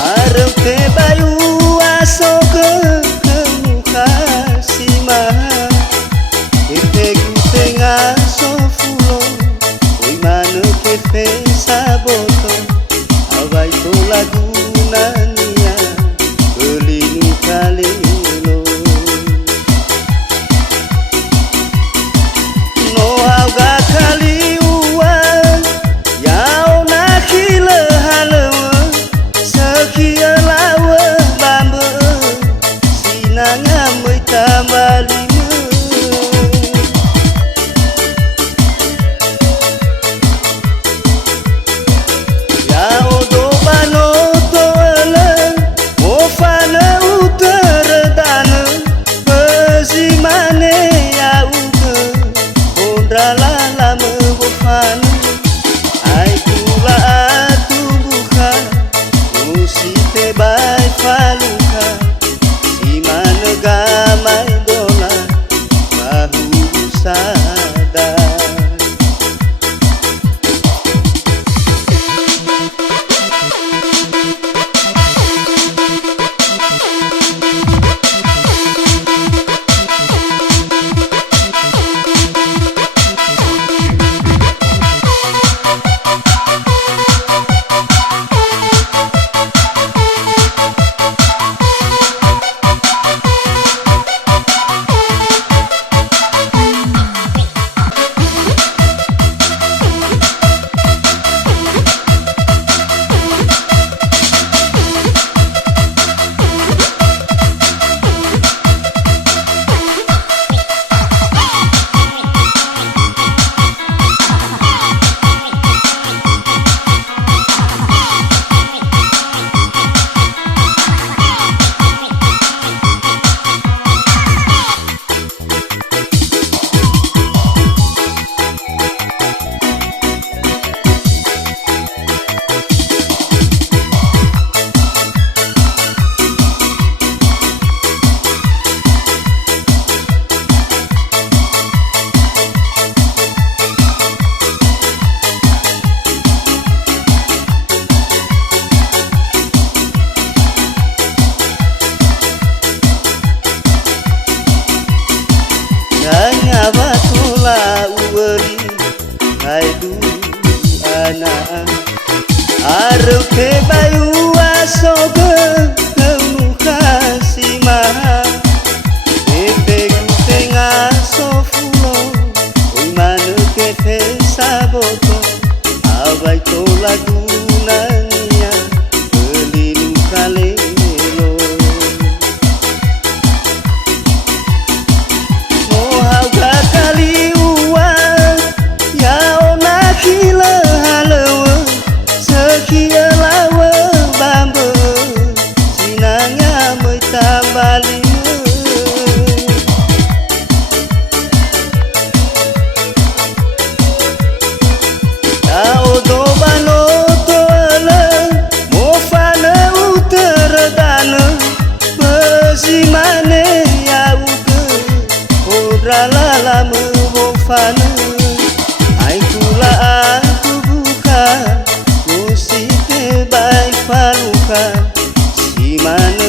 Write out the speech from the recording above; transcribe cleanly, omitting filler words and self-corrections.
Arep ke bayu aso ke muka si maha Ete gute ngaso fulo Oi mano ke fesa boto Awai to lagu nania Belinu kalelo No hauga kali ua Yau nakile halewa Sekia lawa bamba Sinanga mới tambali Ya odo bano toele Mofana uteredana Pezimane ya uke Kondrala lama bofana Ai kula atu buka Musite bai faluka Si mana gamai dola Bahu sadar Hanya batula uweri Haidu anak Arep ke bayu aso Kemuka si maha Epe gute ngaso fulo Oi mano ke fesa boto Abai to lagu nania Belinu kalelo Hauga kali ua Yau nakile halewa Sekia lawa bamba Sinanga mới tambali Tao do bano toele Mofana uteredana Pezimane ya uke Kodrala lama bofana Ai kula aku buka Musite baik faluka Si mana